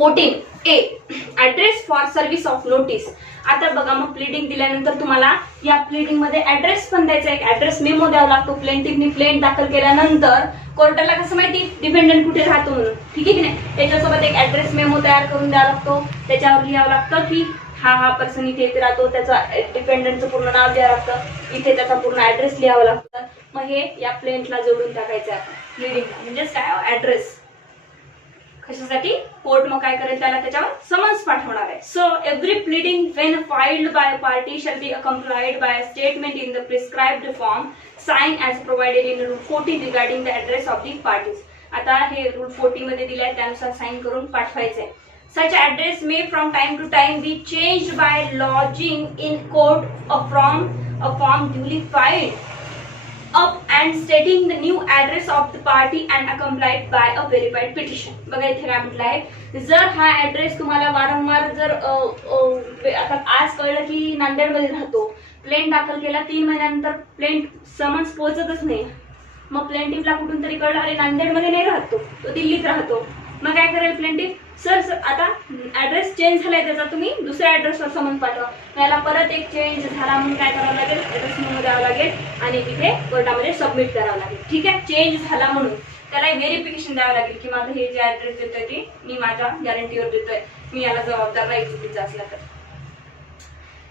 14A address for service of notice. आता बघा मग प्लीडिंग दिल्यानंतर तुम्हाला या प्लीडिंग मध्ये ऍड्रेस पण द्यायचा, एक ऍड्रेस मेमो द्यावा लागतो. प्लेंटिफनी प्लेंट दाखल केल्यानंतर कोर्टाला कसं माहिती डिपेंडंट कुठे राहतो म्हणून, ठीक आहे की नाही. त्याच्यासोबत एक ऍड्रेस मेमो तयार करून द्यावा लागतो. त्याच्यावर लिहावं लागतं की हा पर्सन इथे इथे राहतो, त्याचा डिपेंडंटचं पूर्ण नाव द्यावं लागतं, इथे त्याचा पूर्ण ऍड्रेस लिहावं लागतं. मग हे या प्लेंटला जोडून टाकायचं आहे प्लीडिंगला, म्हणजेच काय ऍड्रेस. कशासाठी कोर्ट मग काय करेल त्याला त्याच्यावर समन्स पाठवणार आहे. So every pleading when filed by party shall be accompanied by a statement in the prescribed form sign as provided in rule 40 regarding the address of the parties. आता हे रूल 40 मध्ये दिलंय त्यानुसार साइन करून पाठवायचंय. Such address may from time to time be changed by lodging in court from a form duly filed up and stating the new address of the party and accompanied by a verified petition. बघा इथे काय म्हटलं आहे, जर हा address तुम्हाला वारंवार जर आता आज कळलं की नांदेडमध्ये राहतो, प्लेंट दाखल केला 3 महिन्यानंतर प्लेंट समन्स पोहोचतच नाही, मग प्लेंटिफला कुठून तरी कळलं अरे नांदेडमध्ये नाही राहतो, तो दिल्लीत राहतो. मग काय करेल प्लेंटिफ, सर आता ऍड्रेस चेंज झालाय त्याचा, तुम्ही दुसऱ्या ऍड्रेसवर समन्स पाठवा. त्याला परत एक चेंज झाला म्हणून काय करावं लागेल, ऍड्रेस मेमो द्यावं लागेल आणि तिथे कोर्टामध्ये सबमिट करावं लागेल. ठीक आहे, चेंज झाला म्हणून त्याला व्हेरिफिकेशन द्यावं लागेल की माझं हे जे ऍड्रेस देतोय ते मी माझ्या गॅरंटीवर देतोय, मी याला जबाबदार नाही चुकीचा असला तर.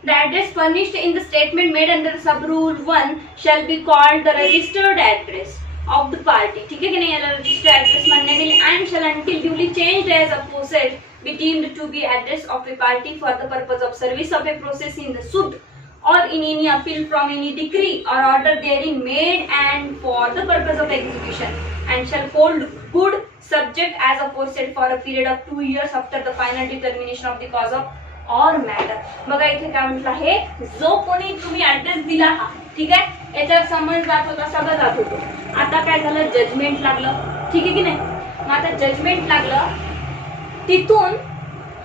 The address furnished in the statement made under sub rule 1 shall be called the registered address of the party. ठीक है कि नहीं, याला registered address मानने के लिए and shall until duly changed as aforesaid be deemed to be address of a party for the purpose of service of a process in the suit or in any appeal from any decree or order therein made and for the purpose of execution and shall hold good subject as aforesaid for a period of 2 years after the final determination of the cause of और matter. बघा इथे काय म्हटलं आहे, जो कोणी तुम्ही address दिला हा, ठीक आहे, याच्यावर समन्स जात होता, सगळं जात होतो. आता काय झालं, जजमेंट लागलं, ठीक आहे की नाही. मग आता जजमेंट लागलं, तिथून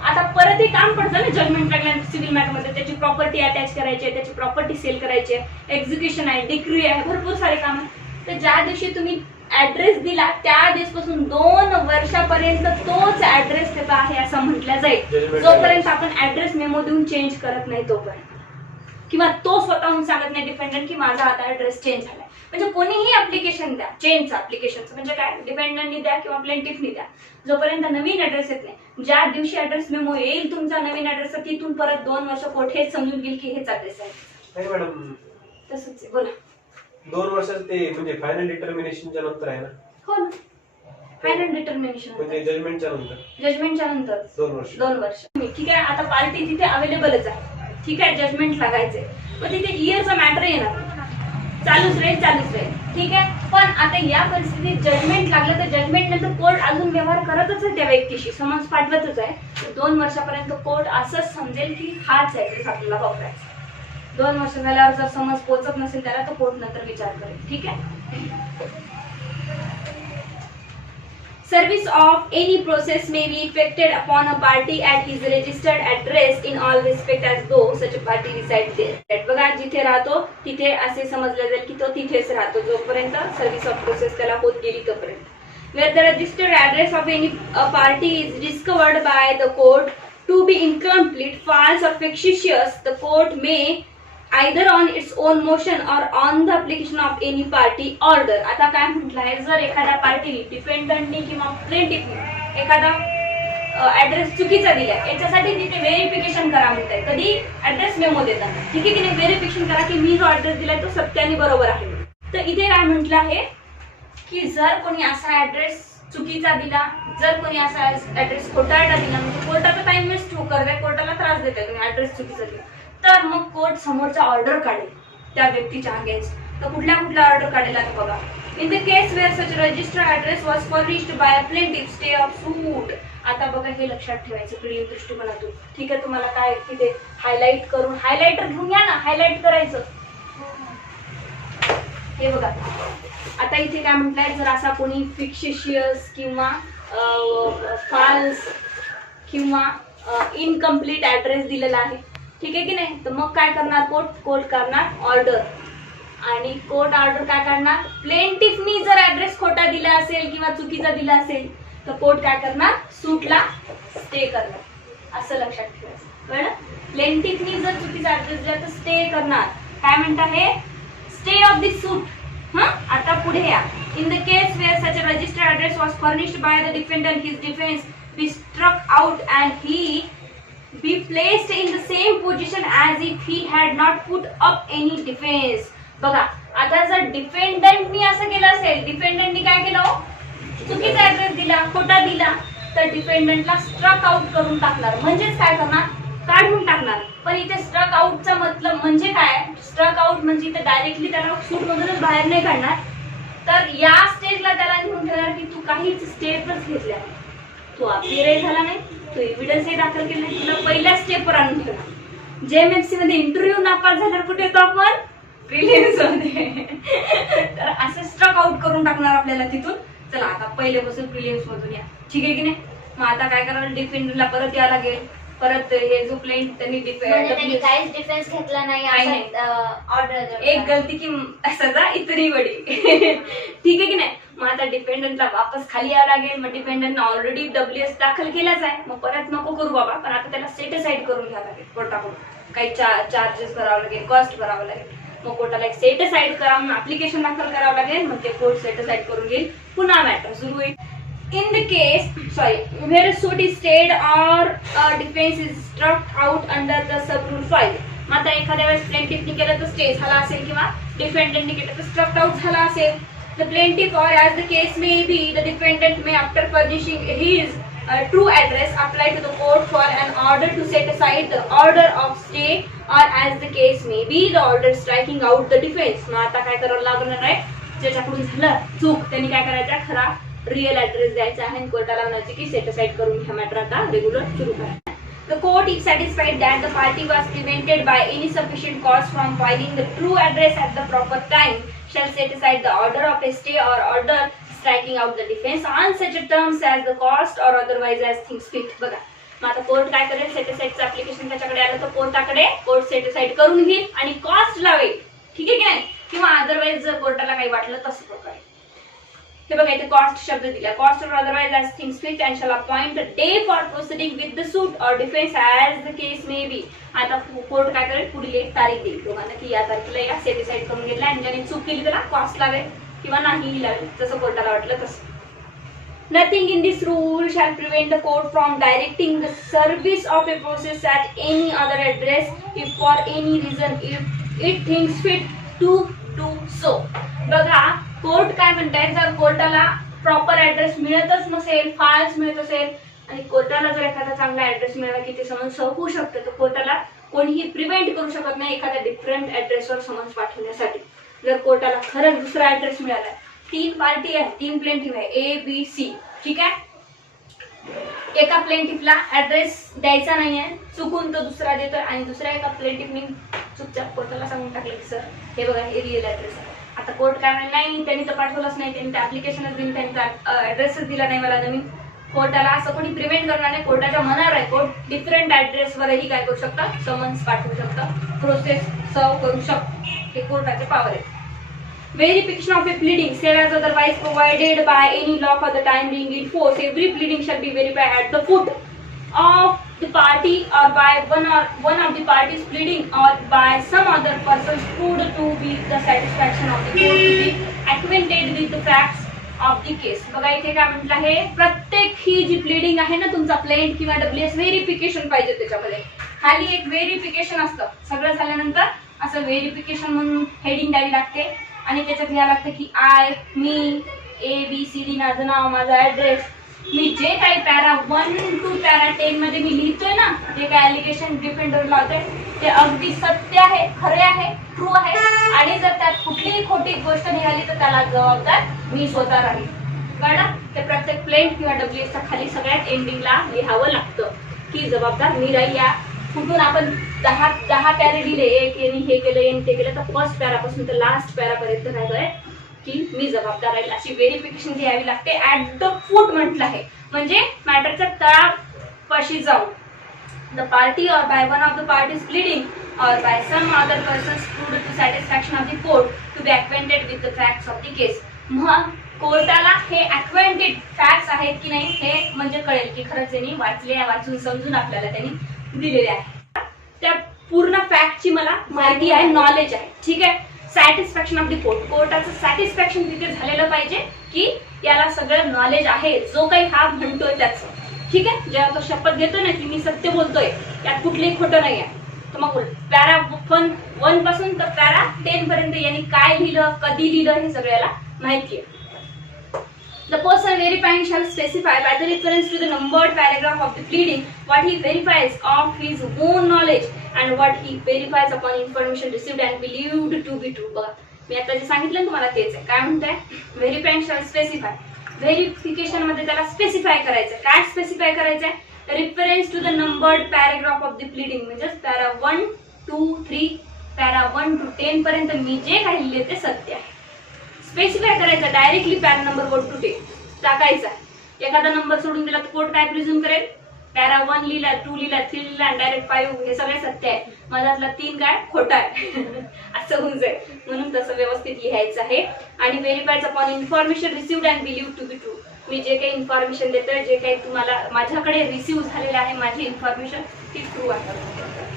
आता परत हे काम पडतं ना, जजमेंट लागल्यानंतर सिव्हिल मॅटरमध्ये त्याची प्रॉपर्टी अटॅच करायची आहे, त्याची प्रॉपर्टी सेल करायची आहे, एक्झिक्युशन आहे, डिक्री आहे, भरपूर सारे काम आहे. तर ज्या दिवशी तुम्ही ऍड्रेस दिला त्या दिवसापासून 2 वर्षापर्यंत तोच ऍड्रेस त्याचा आहे असं म्हटलं जाईल, जोपर्यंत आपण ऍड्रेस मेमो देऊन चेंज करत नाही तोपर्यंत, किंवा तो स्वतःहून सांगत नाही डिपेंडंट की माझा आता ऍड्रेस चेंज झालाय. म्हणजे कोणीही ऍप्लिकेशन द्या, चेंजचं ऍप्लिकेशनचं म्हणजे काय, डिपेंडंटनी द्या किंवा प्लेंटिफनी द्या, जोपर्यंत नवीन ऍड्रेस येत नाही, ज्या दिवशी ऍड्रेस मेमो येईल तुमचा नवीन ऍड्रेस, तिथून परत 2 वर्ष कोठे समजून घेईल की हेच ऍड्रेस आहे. मॅडम तसंच बोला, 2 वर्षात ते म्हणजे फायनल डिटर्मिनेशनच्या नंतर आहे ना. हो ना, फायनल डिटर्मिनेशन म्हणजे जजमेंटच्या नंतर, जजमेंटच्या नंतर 2 वर्ष. ठीक आहे. आता पार्टी तिथे अवेलेबलच आहे, ठीक आहे, जजमेंट लागायचे, मग तिथे इयरचा मॅटर येणार, चालूच राहील, ठीक आहे. पण आता या परिस्थितीत जजमेंट लागलं तर जजमेंट नंतर कोर्ट अजून व्यवहार करतच आहे त्या व्यक्तीशी, समन्स पाठवतच आहे. 2 वर्षापर्यंत कोर्ट असंच समजेल की हाच ऍड्रेस आपल्याला वापरायचा. 2 वर्ष झाल्यावर जर समज पोहोचत नसेल त्याला तर कोर्ट नंतर विचार करेल, ठीक आहे. Service of any process may be effected upon a party at his registered address in all respect as though such a party resides there. बघा जिथे राहतो तिथे असे समजले जाईल की तो तिथेच राहतो, जोपर्यंत सर्व्हिस ऑफ प्रोसेस त्याला होत गेली तोपर्यंत. Where the registered address of any party is discovered by the court to be incomplete, false or fictitious, the court may either on its own motion or on the application of any party order. आता काय म्हटलं आहे, जर एखाद्या पार्टीने डिपेंडंटनी किंवा प्लेंटिफनी एखादा address चुकीचा दिलाय, याच्यासाठी तिथे व्हेरिफिकेशन करा म्हणताय, कधी ऍड्रेस मेमो देताना, ठीक आहे की नाही, व्हेरिफिकेशन करा की मी जो ऍड्रेस दिलाय तो सत्याने बरोबर आहे. तर इथे काय म्हटलं आहे की जर कोणी असा ऍड्रेस चुकीचा दिला, जर कोणी असा ऍड्रेस खोटारडा दिला, म्हणजे कोर्टाचा टाइम वेस्ट करताय, कोर्टाला त्रास देताय तुम्ही ऍड्रेस चुकीचा दिला, तर मग कोर्ट समोरचा ऑर्डर काढेल त्या व्यक्तीच्या अगेन्स्ट. तर कुठल्या ऑर्डर काढेल आता बघा. In the case where such registered address was furnished by a plaintiff stay of suit. आता बघा हे लक्षात ठेवायचं प्रिलिम दृष्टिकोनातून, ठीक आहे. तुम्हाला काय तिथे हायलाइट करून, हायलाइटर घेऊन या ना, हायलाइट करायचं. हे बघा आता इथे काय म्हटलंय, जर असा कोणी फिक्शिशियस किंवा फॉल्स किंवा इनकम्प्लीट ऍड्रेस दिलेला आहे, ठीक आहे की नाही, तर मग काय करणार कोर्ट करणार ऑर्डर, आणि कोर्ट ऑर्डर काय करणार, प्लेंटिफनी जर ऍड्रेस खोटा दिला असेल किंवा चुकीचा दिला असेल तर कोर्ट काय करणार, सूटला स्टे करणार, असं लक्षात ठेवायचं. कळलं? प्लेंटिफनी जर चुकीचा ऍड्रेस दिला तर स्टे करणार. काय म्हणता हे? Stay of the suit. आता पुढे या. In the case where such a registered address was furnished by the defendant, his defence be struck out and he be placed in the same position as if he had not put up any defense. बघा, आता जर डिफेंडंटनी असं केलं असेल, डिफेंडंटनी काय केलं, चुकीचा address दिला, खोटा दिला, तर डिफेंडंटला स्ट्रक आउट करून टाकणार. म्हणजेच काय करणार, काढून टाकणार. पण इथे स्ट्रक आउटचा मतलब म्हणजे काय, स्ट्रक आउट म्हणजे इथे डायरेक्टली त्याला सूट मधूनच बाहेर नाही काढणार, तर या स्टेजला त्याला घेऊन ठेवणार की तू काहीच स्टेपच घेतल्या नाही, तू अपीअर झाला नाही, तू एव्हिडन्सही दाखल केला नाही, तुला पहिल्या स्टेपवर आणून ठेवणार. जेएमएफसी मध्ये इंटरव्ह्यू नापास झाल्यावर कुठे येतो आपण, प्रिलिम्स मध्ये. तर असं स्ट्रक आउट करून टाकणार आपल्याला तिथून. चला आता पहिल्यापासून प्रिलिम्स मधून या, ठीक आहे की नाही. मग आता काय करणार, डिफेंडरला परत यावं लागेल, परत हे जो प्लेंट त्यांनी काहीच डिफेन्स घेतला नाही, ऑर्डर एक गलती की सजा इतनी बडी. ठीक आहे की नाही. मग आता डिपेंडंटला वापस खाली यावं लागेल. मग डिपेंडंटनं ऑलरेडी WS दाखल केलाच आहे, मग परत नको करू बाबा, पण आता त्याला सेटिसाइड करून घ्यावं लागेल कोर्टाकडून. काही चार्जेस करावं लागेल, कॉस्ट करावं लागेल. मग कोर्टाला एक सेटिसाइड करावं, ऍप्लिकेशन दाखल करावं लागेल, मग ते कोर्ट सेटिसाइड करून घेईल, पुन्हा मॅटर सुरू होईल. In the case, where a suit is stayed or a defense is struck out under the sub-rule 5. मग आता एखाद्या वेळेस प्लेंटिफनी केलं तर स्टे झाला असेल किंवा डिफेंडंटनी केलं तर स्ट्रक आउट झाला असेल. The plaintiff or as the case may be, the defendant may after furnishing his true address apply to the court for an order to set aside the order of stay or as the case may be, the order striking out the defense. मग आता काय करावं लागणार आहे, ज्याच्याकडून झालं चूक त्यांनी काय करायचं, खरा रिअल ऍड्रेस द्यायचा आहे, कोर्टाला म्हणायचे की सेटिसाइड करून घ्या मॅटर, आता रेग्युलर सुरू करा. The court is satisfied that the party was prevented by any sufficient cause from filing the true address at the proper time shall set aside the order of a stay or order striking out the defense on such terms as the cost or otherwise as things fit. बघा, मग आता court काय करेल, सेटिसाइडचं application त्याच्याकडे आलं तर कोर्टाकडे, court cetacide करून घेईल आणि कॉस्ट लावेल, ठीक आहे की नाही, किंवा अदरवाइज जर कोर्टाला काही वाटलं तसं करेल. हे बघा इथे कॉस्ट शब्द दिला, cost or otherwise as things fit and shall appoint a day for proceeding with the suit or defence as the case may be. आता कोर्ट काय करेल, पुढील एक तारीख देईल दोघांना की या तारखेला या सेटिसाइड करून घेतला आणि ज्याने चूक केली त्याला कॉस्ट लावेल किंवा नाही लावेल, जसं कोर्टाला वाटलं तसं. Nothing in this rule shall prevent the court from directing the service of a process at any other address if for any reason if it thinks fit to do so. बघा court काय म्हणताय, जर कोर्टाला proper address मिळतच नसेल, false मिळत असेल आणि कोर्टाला जर एखादा चांगला ऍड्रेस मिळाला की ते समन्स होऊ शकतं, तर कोर्टाला कोणीही प्रिव्हेंट करू शकत नाही एखाद्या डिफरंट ऍड्रेसवर समन्स पाठवण्यासाठी. जर कोर्टाला खरंच दुसरा ऍड्रेस मिळाला, 3 पार्टी आहे, 3 प्लेंटिफ आहे, A, B, C, ठीक आहे. एका प्लेंटिफला ऍड्रेस द्यायचा नाहीये, चुकून तो दुसरा देतोय आणि दुसऱ्या एका प्लेंटिफनी चुपचाप कोर्टाला सांगून टाकले की सर हे बघा हे रिअल ऍड्रेस आहे. आता कोर्ट काय म्हणेल, नाही त्यांनी तर पाठवलंच नाही, त्यांनी ऍप्लिकेशनच दिली, त्यांचा ऍड्रेसच दिला नाही मला नवीन. कोर्टाला असं कोणी प्रिव्हेंट करणार नाही, कोर्टाच्या मनावर आहे. कोर्ट डिफरंट ऍड्रेसवरही काय करू शकतं, समन्स पाठवू शकतं, प्रोसेस सर्व करू शकतं, हे कोर्टाचे पॉवर आहे. Verification of a pleading, save as otherwise provided by any law for the time being in force. Every pleading shall be verified at the foot of the party or by one of the parties pleading or by some other person proved to be the satisfaction of the court to be acquainted with the facts of the case. बघा इथे काय म्हटलं आहे, प्रत्येक ही जी pleading आहे ना तुमचा plaint किंवा WS व्हेरिफिकेशन पाहिजे त्याच्यामध्ये. खाली एक व्हेरिफिकेशन असतं, सगळं झाल्यानंतर असं व्हेरिफिकेशन म्हणून हेडिंग द्यावी लागते आणि त्याच्यात लिहावं लागतं की मी ABCD माझं नाव, माझा ऍड्रेस, मी जे काही पॅरा 1 to पॅरा 10 मध्ये मी लिहितोय ना, जे काही ॲलिगेशन डिफेंडर लावतोय ते अगदी सत्य आहे, खरे आहे, ट्रू आहे आणि जर त्यात कुठलीही खोटी गोष्ट निघाली तर त्याला जबाबदार मी स्वतः राहील. कळलं? ते प्रत्येक प्लेंट किंवा WS च्या खाली सगळ्यात एंडिंगला लिहावं लागतं की जबाबदार मी राहील. या कुठून आपण 10 पॅरे दिले, एक यांनी हे केलं यांनी ते केलं, तर फर्स्ट पॅरापासून तर लास्ट पॅरापर्यंत राहिलोय की मी जबाबदार राहील अशी व्हेरिफिकेशन घ्यावी लागते. ऍट द फूट म्हटलं आहे म्हणजे मॅटरच्या तळापाशी जाऊन. The party or by one of the parties pleading or by some other persons proved to satisfaction of the court to be acquainted with the facts of the case. मग कोर्टाला हे acquainted facts आहेत की नाही हे म्हणजे कळेल की खरंच त्यांनी वाचले, वाचून समजून आपल्याला त्यांनी दिलेले आहे. त्या पूर्ण फॅक्टची मला माहिती आहे, नॉलेज आहे. ठीक आहे. सॅटिस्फॅक्शन ऑफ द कोर्ट, कोर्टाचं सॅटिस्फॅक्शन तिथे झालेलं पाहिजे की याला सगळं नॉलेज आहे जो काही हा म्हणतोय त्याचं. ठीक आहे. जेव्हा तो शपथ घेतोय ना की मी सत्य बोलतोय, यात कुठलंही खोटं नाही आहे, तर मग पॅरा 1 पासून तर पॅरा 10 पर्यंत यांनी काय लिहिलं, कधी लिहिलं हे सगळ्याला माहिती आहे. The person verifying shall specify by the reference to the numbered paragraph of the pleading what he verifies of his own knowledge and what he verifies upon information received and believed to be true. बघा मी आता जे सांगितलं तुम्हाला तेच आहे. काय म्हणताय? व्हेरीफाईंग shall specify. Verification मध्ये त्याला स्पेसिफाय करायचं. काय स्पेसिफाय करायचंय? Reference to the numbered paragraph of the pleading, म्हणजे पॅरा 1, 2, 3, पॅरा 1 to 10 पर्यंत मी जे काही लिहिले ते सत्य आहे. स्पेसिफाय करायचं. डायरेक्टली पॅरा नंबर 1 to 10 टाकायचा. एखादा नंबर सोडून दिला तर कोर्ट काय प्रिझ्युम करेल? पॅरा 1 लिहिला, 2 लिहिला, 3 लिहिला आणि डायरेक्ट 5 हे सगळे सत्य आहे, मधातला 3 काय खोटा आहे असं होऊन जाईल. म्हणून तसं व्यवस्थित लिहायचं आहे. आणि व्हेरीफायच upon information received and believe to be true. मी जे काही इन्फॉर्मेशन देतोय, जे काही तुम्हाला माझ्याकडे रिसिव्ह झालेलं आहे माझी इन्फॉर्मेशन ती ट्रू आहे.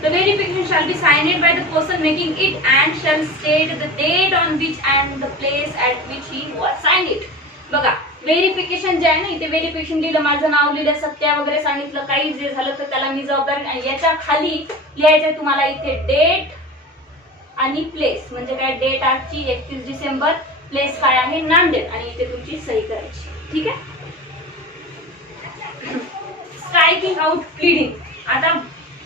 The verification shall be signed by the person making it and shall state the date on which and the place at which he was signed it. बघा व्हेरिफिकेशन जे आहे ना, इथे व्हेरिफिकेशन लिहिलं, माझं नाव लिहिलं, सत्य वगैरे सांगितलं, काही जे झालं तर त्याला मी जबाबदार. आणि याच्या खाली लिहायचंय तुम्हाला इथे डेट आणि प्लेस, म्हणजे काय डेट आजची 31 डिसेंबर, प्लेस काय आहे नांदेड, आणि इथे तुमची सही करायची. ठीक आहे. Striking out pleading. आता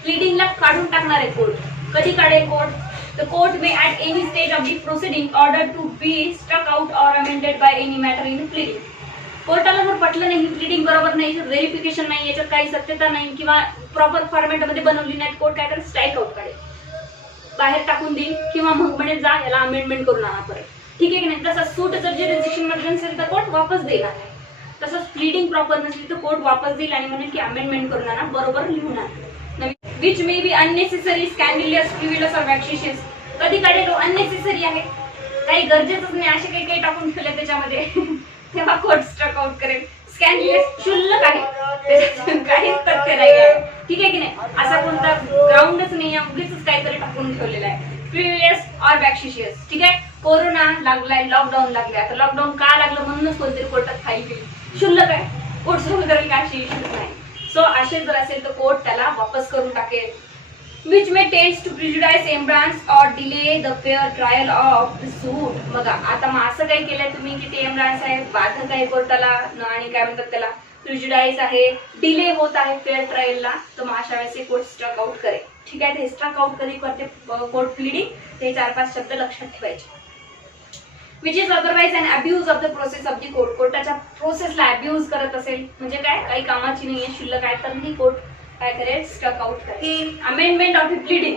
प्लीडिंगला काढून टाकणार आहे कोर्ट. कधी काढेल court? The court may at any stage of the proceeding order to be struck out or amended by any matter in the pleading. कोर्टाला जर पटलं नाही, प्लीडिंग बरोबर नाही, व्हेरिफिकेशन नाही, याच्यात काही सत्यता नाही किंवा प्रॉपर फॉर्मॅट मध्ये बनवली नाही, कोर्ट काय करेल? स्ट्राईक आउट काढेल, बाहेर टाकून देईल किंवा मग म्हणे जा याला अमेंडमेंट करून आणा परत. ठीक आहे की नाही? तसं सूट जर जुरिस्डिक्शन मध्ये नसेल तर कोर्ट वापस देणार नाही. तसंच प्लीडिंग प्रॉपर नसली तर कोर्ट वापस देईल आणि म्हणेल की अमेंडमेंट करून आणा, बरोबर लिहून आणा. Which may be unnecessary, scandalous, frivolous or vexatious. कधी काढे तो अननेसेसरी आहे, काही गरजेचंच नाही, असे काही काही टाकून ठेवले त्याच्यामध्ये तेव्हा कोर्ट स्ट्रक आउट करेल. स्कॅन्डलियस, क्षुल्लक आहे, काहीच तथ्य नाही आहे. ठीक आहे की नाही? असा कोणता ग्राउंडच नाही आहे, उगीच काहीतरी टाकून ठेवलेला आहे. फ्रिव्हिलियस ऑर वॅक्शिशियस. ठीक आहे. कोरोना लागलाय, लॉकडाऊन लागलाय, आता लॉकडाऊन का लागलं म्हणूनच कोणतरी कोर्टात फाईल केली, क्षुल्लक आहे, कोर्ट सुरू करेल का? अशी इश्यूज नाही. सो असे जर असेल तर कोर्ट त्याला वापस करून टाकेल. which may tends to prejudice, embarrass or delay the fair trial of the suit. बघा आता मग असं काय केलंय तुम्ही की ते embarrass आहे, बाधक आहे कोर्टाला, आणि काय म्हणतात त्याला प्रिजुडाइज आहे, डिले होत आहे फेअर ट्रायलला, तर मग अशा वेळेस कोर्ट स्ट्रक आउट करेल. ठीक आहे. ते स्ट्रक आउट कधी करते कोर्ट प्लीडिंग, ते 4-5 शब्द लक्षात ठेवायचे. which is otherwise an abuse of the process of the court. कोर्टाच्या प्रोसेसला अब्यूज करत असेल म्हणजे काय, काही कामाची नाहीये, क्षुल्लक आहे, तर ही कोर्ट काय करेल? स्ट्रक आउट करेल. Amendment of pleading.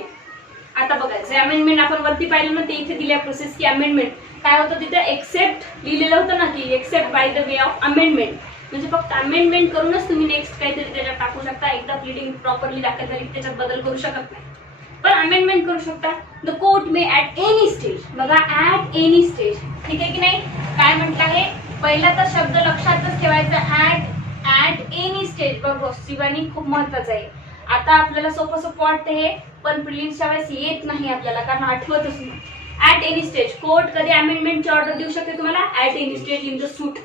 आता बघा जे अमेंडमेंट आपण वरती पाहिलं ना, ते इथे दिल्या प्रोसेस की अमेंडमेंट काय होतं, तिथे एक्सेप्ट लिहिलेलं होतं ना की except by the way of amendment, म्हणजे फक्त अमेंडमेंट करूनच तुम्ही नेक्स्ट काहीतरी त्याच्यात टाकू शकता. एकदा प्लीडिंग प्रॉपरली दाखल झाली त्याच्यात बदल करू शकत नाही, पण अमेंडमेंट करू शकता. The court may at any stage. बघा ऍट एनी स्टेज. ठीक आहे की नाही? काय म्हटलं आहे? पहिला तर शब्द लक्षातच ठेवायचा, ऍट एनी स्टेज. बघ शिवानी खूप महत्वाचं आहे. आता आपल्याला सोपं सोपं वाटतं हे, पण प्रिलिम्सच्या वेळेस येत नाही आपल्याला, कारण आठवतच नाही. At any stage. कोर्ट कधी अमेंडमेंटची ऑर्डर देऊ शकते तुम्हाला? At any stage in the suit.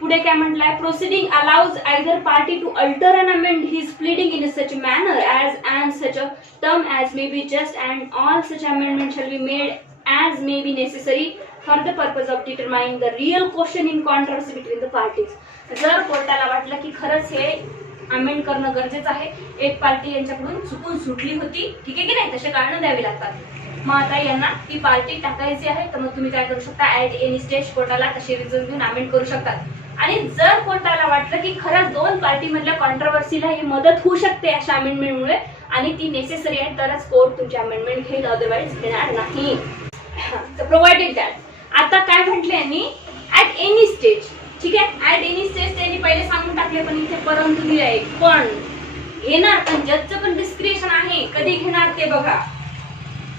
पुढे काय म्हटलंय? Proceeding allows either party to alter and amend his pleading in such manner as and such a term as may be just and all such amendment shall be made as may be necessary for the purpose of determining the real question in contrast between the parties. जर कोर्टाला वाटलं की खरंच हे amend करणं गरजेचं आहे, एक पार्टी यांच्याकडून चुकून सुटली होती, ठीक आहे की नाही, तसे कारण द्यावे लागतात. मग आता यांना ती पार्टी टाकायची आहे, तर मग तुम्ही काय करू शकता? ऍट एनी स्टेज कोर्टाला तसे रिझन देऊन अमेंड करू शकतात. आणि जर कोर्टाला वाटलं की खरंच दोन पार्टी मधल्या कॉन्ट्रोवर्सीला ही मदत होऊ शकते अशा अमेंडमेंटमुळे आणि ती नेसेसरी आहे, तरच कोर्ट तुमची अमेंडमेंट घेईल, अदरवाईज घेणार नाही. Provided that. आता काय म्हटलंय यांनी? At any stage. ठीक आहे. ऍट एनी स्टेज त्यांनी पहिले सांगून टाकले, पण इथे परंतु दिलाय. पण घेणार, पण जजचं पण डिस्क्रिप्शन आहे, कधी घेणार ते बघा.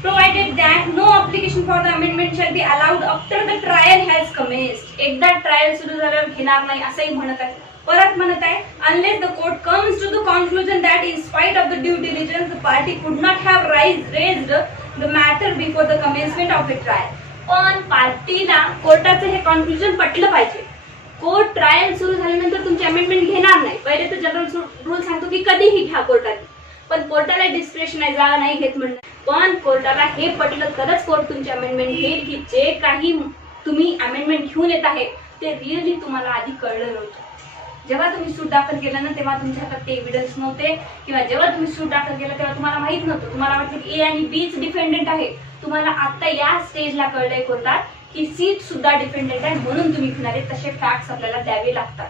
provided that no application for the amendment shall be allowed after the trial has commenced. एकदा ट्रायल सुरू झाल्यावर घेणार नाही असंही म्हणत आहे. परत म्हणत आहे unless the court comes to the conclusion that in spite of the due diligence the party could not have raised the matter before the commencement of the trial. पण पार्टीला कोर्टाचं हे कॉन्क्लुजन पटलं पाहिजे. कोर्ट ट्रायल सुरू झाल्यानंतर तुमची amendment घेणार नाही. पहिले तर जनरल रूल सांगतो की कधीही घ्या कोर्टाने, पण कोर्टाला डिस्क्रिप्शन आहे जा नाही घेत म्हणणं. पण कोर्टाला हे पटलं तरच कोर्ट तुमची अमेंडमेंट घेईल की जे काही तुम्ही अमेंडमेंट घेऊन येत आहे ते रिअली तुम्हाला आधी कळलं नव्हतं. जेव्हा तुम्ही सूट दाखल केलं ना तेव्हा तुमच्या हातात ते एव्हिडन्स नव्हते, किंवा जेव्हा तुम्ही सूट दाखल केलं तेव्हा तुम्हाला माहित नव्हतं. तुम्हाला वाटलं की ए आणि बीच डिफेंडेंट आहे. तुम्हाला आता या स्टेजला कळलंय कोर्टात की सी सुद्धा डिफेंडेंट आहे, म्हणून तुम्ही घेणारे तसे फॅक्ट्स आपल्याला द्यावे लागतात.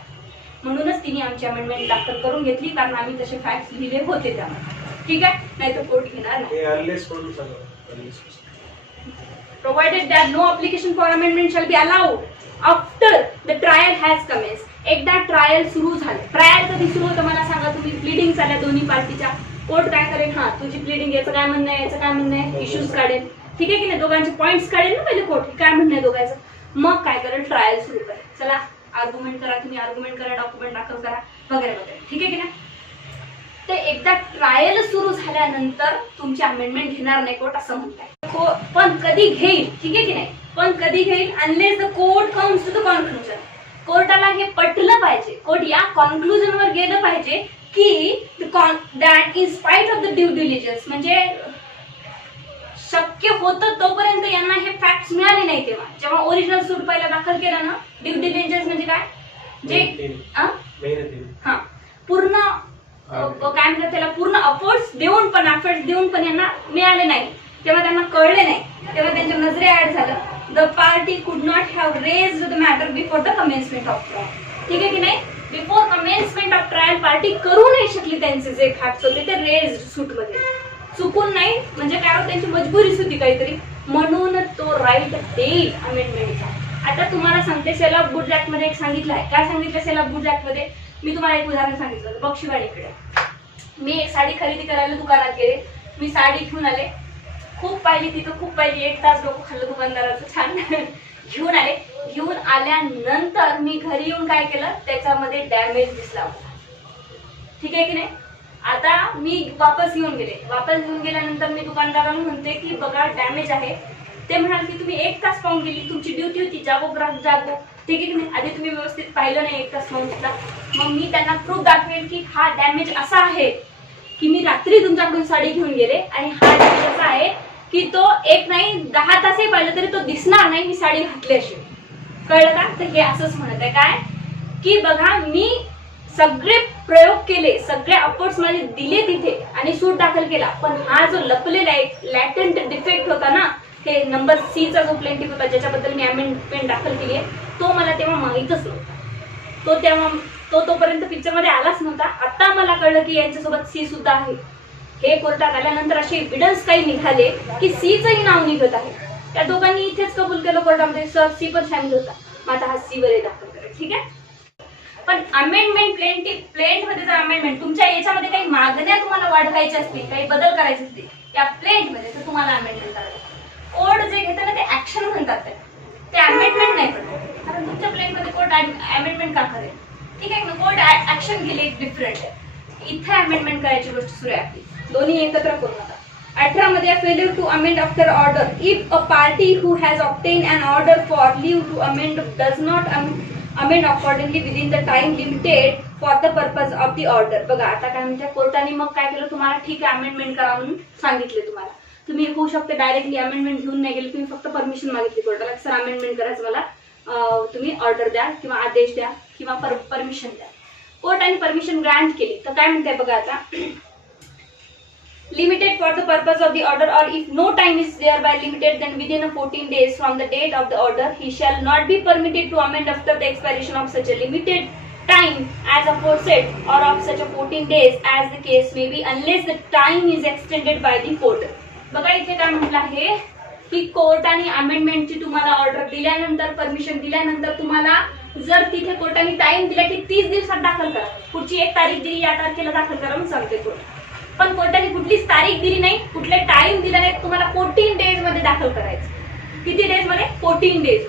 म्हणूनच तिने आमची अमेंडमेंट दाखल करून घेतली, कारण आम्ही तसे फॅक्ट्स लिहिले होते त्यामध्ये. ठीक आहे, नाही तर कोर्ट घेणार नाही. Provided that no application for amendment shall be allowed after the trial has commence. एकदा ट्रायल सुरू झालं. ट्रायल कधी सुरू होतं मला सांगा तुम्ही? प्लीडिंग झाल्या दोन्ही पार्टीच्या. कोर्ट काय करेल, हा तुझी प्लीडिंग याचं काय म्हणणं आहे, याचं काय म्हणणं आहे, इश्यूज काढेल. ठीक आहे की नाही, दोघांचे पॉईंट्स काढेल ना पहिले कोर्ट, काय म्हणणं आहे दोघांचं. मग काय करेल, ट्रायल सुरू करेल. चला आर्ग्युमेंट करा, तुम्ही आर्ग्युमेंट करा, डॉक्युमेंट दाखल करा वगैरे वगैरे. ठीक आहे की नाही. ते एकदा ट्रायल सुरू झाल्यानंतर तुमची अमेंडमेंट घेणार नाही कोर्ट असं म्हणताय. पण कधी घेईल, ठीक आहे की नाही, पण कधी घेईल unless the court comes to the conclusion. कोर्टाला हे पटलं पाहिजे, कोर्ट या कॉन्क्लुजन वर गेलं पाहिजे की that in spite of the due diligence, म्हणजे शक्य होतं तोपर्यंत यांना हे फॅक्ट्स मिळाले नाही. तेव्हा जेव्हा ओरिजिनल सूट पहिला दाखल केला ना, ड्यू डिलिजन्स म्हणजे काय, जे हा पूर्ण काय म्हणतात त्याला, पूर्ण अफोर्ट्स देऊन पण यांना मिळाले नाही, तेव्हा त्यांना कळले नाही, तेव्हा त्यांच्या नजरे ऍड झालं. द पार्टी कुड not have raised the matter before the commencement of trial. ठीक आहे की नाही, before commencement of trial party करू नाही शकली त्यांचे जे फॅक्ट्स होते ते रेज्ड सूट मध्ये. चुकून नाही, म्हणजे काय त्यांची मजबुरीच होती काहीतरी, म्हणून तो राईट देईल अमेंडमेंटचा. आता तुम्हाला सांगते सेल ऑफ गुड्स ऍक्ट मध्ये एक सांगितलं आहे. काय सांगितलं सेल ऑफ गुड्स ऍक्ट मध्ये? मी तुम्हाला एक उदाहरण सांगितलं. बक्षीवाडीकडे मी एक साडी खरेदी करायला दुकानात गेले. मी साडी घेऊन आले, खूप पाहिली तिथं, खूप पाहिली, 1 तास डोकं खाल्लं दुकानदाराचं, छान घेऊन आले. घेऊन आल्यानंतर मी घरी येऊन काय केलं, त्याच्यामध्ये डॅमेज दिसला होता. ठीक आहे की नाही. आता मी वापस घेऊन गेले. वापस घेऊन गेल्यानंतर मी दुकानदाराला म्हणते की बघा डॅमेज आहे. ते म्हणाल की तुम्ही 1 तास पाहून गेली, तुमची ड्युटी होती, जागो ग्राहक जागो. ठीक आहे की नाही, आधी तुम्ही व्यवस्थित पाहिलं नाही 1 तास पाहून सुद्धा. मग मी त्यांना प्रूफ दाखवेल की हा डॅमेज असा आहे की मी रात्री तुमच्याकडून साडी घेऊन गेले, आणि हा डॅमेज असा आहे की तो 1 नाही 10 तासही पाहिलं तरी तो दिसणार नाही मी साडी घातली अशी. कळलं का? तर हे असंच म्हणत आहे काय की बघा मी सगळे प्रयोग केले, सगळे अफोर्ट्स माझे दिले तिथे आणि सूट दाखल केला, पण हा जो लपलेला एक लॅटेंट डिफेक्ट होता ना, हे नंबर सी चा जो प्लेंटिफ होता ज्याच्याबद्दल मी अमेंडमेंट दाखल केली आहे, तो मला तेव्हा माहीतच नव्हता. तो तोपर्यंत पिक्चर मध्ये आलाच नव्हता. आता मला कळलं की यांच्यासोबत सी सुद्धा आहे. हे कोर्टात आल्यानंतर असे एव्हिडन्स काही निघाले की सी चंही नाव निघत आहे. त्या दोघांनी इथेच कबूल केलं कोर्टामध्ये, सर सी पण शामिल होता. मग आता हा सी वर दाखल करेल. ठीक आहे. पण अमेंडमेंट प्लेंट मध्ये जर अमेंडमेंट तुमच्या याच्यामध्ये काही मागण्या तुम्हाला वाढवायच्या असतील, काही बदल करायचे असतील त्या प्लेंट मध्ये, तर तुम्हाला अमेंडमेंट करायचं. कोर्ट जे घेतं ना ते ऍक्शन म्हणतात, ते अमेंडमेंट नाही करत. कारण तुमच्या प्लेंट मध्ये कोर्ट अमेंडमेंट का करेल? ठीक आहे ना, कोर्ट ऍक्शन घेईल एक डिफरंट आहे. इथे अमेंडमेंट करायची गोष्ट सुरू आहे आपली. दोन्ही एकत्र करू नका. 18 मध्ये failure to amend after order. If a party who has obtain an order for leave to amend does not amend accordingly within the time limited for the purpose of the order. बघा आता काय म्हणते कोर्टाने मग काय केलं, तुम्हाला ठीक आहे अमेंडमेंट करा म्हणून सांगितले. तुम्हाला तुम्ही होऊ शकते डायरेक्टली अमेंडमेंट घेऊन नाही गेले, तुम्ही फक्त परमिशन मागितली कोर्टाला, सर अमेंडमेंट करायचं मला, तुम्ही ऑर्डर द्या किंवा आदेश द्या किंवा परमिशन द्या. कोर्टाने परमिशन ग्रँट केली. तर काय म्हणते बघा आता, limited for the purpose of the order, or if no time is thereby limited, then within 14 days from the date of the order he shall not be permitted to amend after the expiration of such a limited time as aforesaid, or of such a 14 days as the case may be, unless the time is extended by the court. बघा इथे काय म्हटलं आहे की कोर्टाने अमेंडमेंटची तुम्हाला order दिल्यानंतर, permission दिल्यानंतर तुम्हाला जर तिथे कोर्टाने टाइम दिला की 30 दिवसात दाखल करा, पुढची 1 तारीख दिली या तारखेला दाखल करा म्हणून सांगते कोर्ट. पण कोर्टाने कुठलीच तारीख दिली नाही, कुठले टाइम दिला नाही. तुम्हाला 14 डेज मध्ये दाखल करायचं. किती डेज मध्ये? 14 डेज.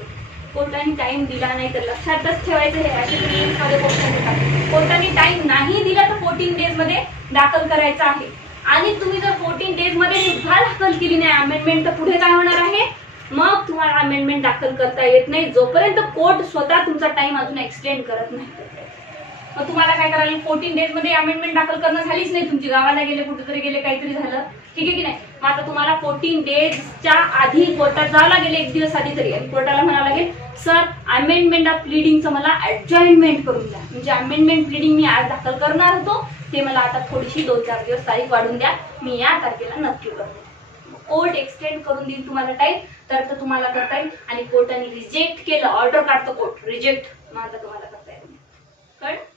कोर्टाने टाइम दिला नाही तर लक्षातच ठेवायचं हे असे मध्ये क्वेश्चन येतात. कोर्टाने टाइम नाही दिला तर 14 डेज मध्ये दाखल करायचं आहे. आणि तुम्ही जर 14 डेज मध्ये सुद्धा दाखल केली नाही अमेंडमेंट तर पुढे काय होणार आहे? मग तुम्हाला अमेंडमेंट दाखल करता येत नाही जोपर्यंत कोर्ट स्वतः तुमचा टाइम अजून एक्सटेंड करत नाही. मग तुम्हाला काय करायला? 14 डेज मध्ये अमेंडमेंट दाखल करणं झालीच नाही तुमची, गावाला गेले, कुठेतरी गेले, काहीतरी झालं, ठीक आहे की नाही. मग आता तुम्हाला 14 डेजच्या आधी कोर्टात जावं लागेल, एक दिवस आधी तरी, आणि कोर्टाला म्हणावं लागेल सर अमेंडमेंट ऑफ प्लीडिंगचं मला ऍडजॉइंटमेंट करून द्या. म्हणजे अमेंडमेंट प्लीडिंग मी आज दाखल करणार होतो ते मला आता थोडीशी 2-4 दिवस तारीख वाढून द्या, मी या तारखेला नक्की करतो. कोर्ट एक्सटेंड करून देईल तुम्हाला टाइम तर तुम्हाला करता येईल. आणि कोर्टाने रिजेक्ट केलं, ऑर्डर काढतो कोर्ट, रिजेक्ट, मग आता तुम्हाला करता येईल. कळलं?